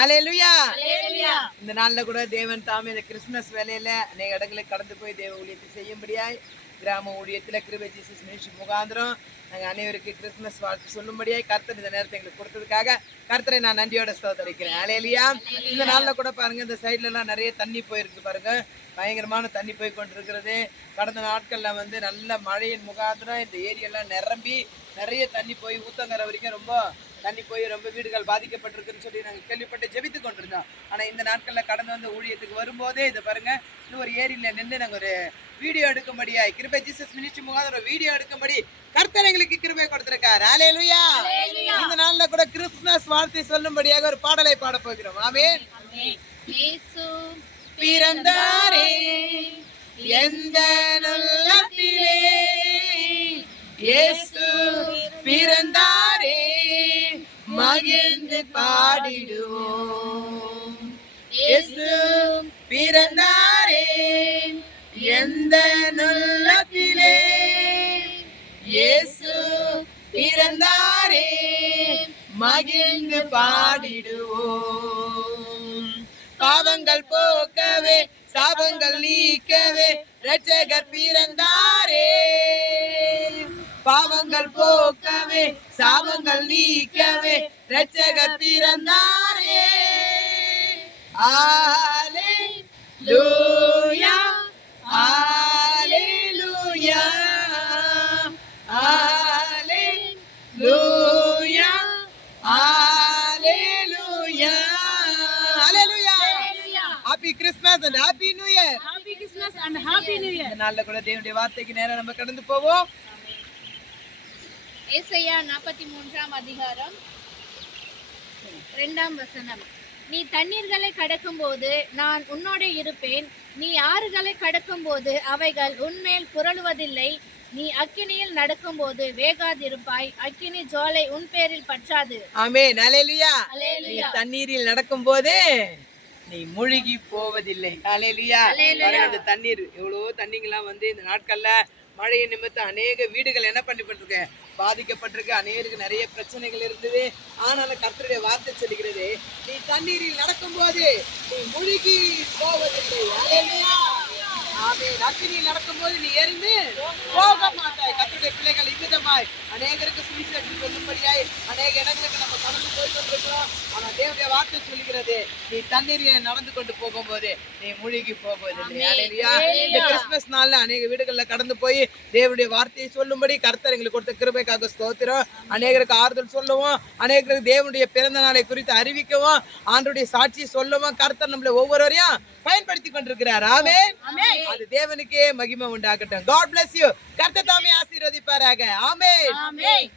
அல்லேலூயா. இந்த நாள்ல கூட தேவன் தாமே இந்த கிறிஸ்துமஸ் வேலையில அநேக இடங்களுக்கு கடந்து போய் தேவ ஊழியத்தை செய்யும்படியாய் கிராம ஊழியத்துல கிருபை ஜீசஸ் மினிஸ்ட்ரி முகாந்திரம் நாங்க அனைவருக்கு கிறிஸ்துமஸ் வாழ்த்து சொல்லும்படியாய் கர்த்தர் இந்த நேரத்தை எங்களுக்கு கொடுத்ததுக்காக கர்த்தரை நான் நன்றியோட ஸ்தோத்திரிக்கிறேன். அல்லேலூயா. இந்த நாள்ல கூட பாருங்க இந்த சைட்ல எல்லாம் நிறைய தண்ணி போயிருக்கு பாருங்க, பயங்கரமான தண்ணி போய் கொண்டிருக்கிறது. கடந்த நாட்கள்ல வந்து நல்ல மழையின் முகாந்திரம் இந்த ஏரியெல்லாம் நிரம்பி நிறைய தண்ணி போய் ஊத்தங்கரை வரைக்கும் ரொம்ப தண்ணி போய் ரொம்ப வீடுகள் பாதிக்கப்பட்டிருக்குன்னு சொல்லி நாங்கள் கேள்விப்பட்டு ஜெபித்து கொண்டிருந்தோம். ஆனால் இந்த நாட்களில் கடந்து வந்து ஊழியத்துக்கு வரும்போதே இதை பாருங்க, இன்னும் ஒரு ஏரியில் நின்று நாங்கள் ஒரு வீடியோ எடுக்கும்படியாய் கிருபை ஜீசஸ் மினிஸ்ட்ரி முகாந்திரம் ஒரு வீடியோ எடுக்கும்படி கர்த்தர் எங்களுக்கு கிருபை கொடுத்திருக்கார். அல்லேலூயா. இந்த நாள்ல கூட கிறிஸ்துமஸ் வாழ்த்தை சொல்லும்படியாக ஒரு பாடலை பாட போகிறோம். ஆமென். பிறந்தாரே எந்த உள்ளத்திலே, இயேசு பிறந்தாரே மகிழ்ந்து பாடிடுவோம். இயேசு பிறந்தாரே எந்த உள்ளத்திலே, இயேசு பிறந்தாரே மகிழ்ந்து பாடிடுவோம். பாவங்கள் போக்கவே சாபங்கள் நீக்கவே இரட்சகர் பிறந்தாரே, பாவங்கள் போக்கவே சாபங்கள் நீக்கவே இரட்சகர் பிறந்தாரே. அல்லேலூயா அல்லேலூயா அல்லேலூயா அல்லேலூயா அல்லேலூயா. Happy Christmas and happy new year. Happy Christmas and happy new year. இந்த நாள்ல கூட தேவனுடைய வார்த்தைக்கு நேரா நம்ம கடந்து போவோம். ஏசாயா 43ஆம் அதிகாரம் 2ஆம் வசனம். நீ தண்ணீர்களை கடக்கும்போது நான் உன்னோட இருப்பேன், நீ ஆறுகளை கடக்கும்போது அவைகள் உன்மேல் புரளுவதில்லை. நீ அக்கினியில் நடக்கும்போது வேகாதிருப்பாய், அக்கினி ஜுவாலை உன் பேரில் பற்றாது. ஆமென். அல்லேலூயா. நீ தண்ணீரில் நடக்கும்போது நீ முழுகி போவதில்லை. அல்லேலூயா. அந்த தண்ணீர் எவ்வளவோ தண்ணிங்கெல்லாம் வந்து இந்த நாட்கள்ல மழையை நிமித்தம் அநேக வீடுகள் என்ன பண்ணப்பட்டிருக்கு, பாதிக்கப்பட்டிருக்கு. அநேகருக்கு நிறைய பிரச்சனைகள் இருந்தது. ஆனாலும் கர்த்தருடைய வார்த்தை சொல்லுகிறது, நீ தண்ணீரில் நடக்கும்போது நீ முழுகி போவதில்லை. அல்லேலூயா. ஆமென். அக்கினியில் நடக்கும்போது நீ எரிந்து போக மாட்டாய். கர்த்தருடைய பிள்ளைகள் இவ்விதமாய் அநேகருக்கு சுவிசேஷம் சொல்லும்படியாய் அநேக இடங்களுக்கு நம்ம கடந்து போய் கொண்டிருக்கிறோம். ஆனா தேவனுடைய வார்த்தை சொல்லுகிறது, நீ தண்ணீரில் நடந்து கொண்டு போகும்போது நீ முழுகி போவதில்லை. அல்லேலூயா. இந்த கிறிஸ்துமஸ் நாள்ல அநேக வீடுகள்ல கடந்து போய் தேவனுடைய வார்த்தையை சொல்லும்படி கர்த்தர் எங்களுக்கு கொடுத்த கிருபைக்காக ஸ்தோத்திரம். அநேகருக்கு ஆறுதல் சொல்லுவோம், அநேகருக்கு தேவனுடைய பிறந்த நாளை குறித்து அறிவிக்கவும் ஆண்டவருடைய சாட்சியை சொல்லுவோம். கர்த்தர் நம்மளை ஒவ்வொருவரையும் பயன்படுத்தி கொண்டிருக்கிறார். ஆமென். அது தேவனுக்கே மகிமை உண்டாகட்டும். God bless you. கர்த்தர் தாமே ஆசீர்வதிப்பாராக. ஆமென்.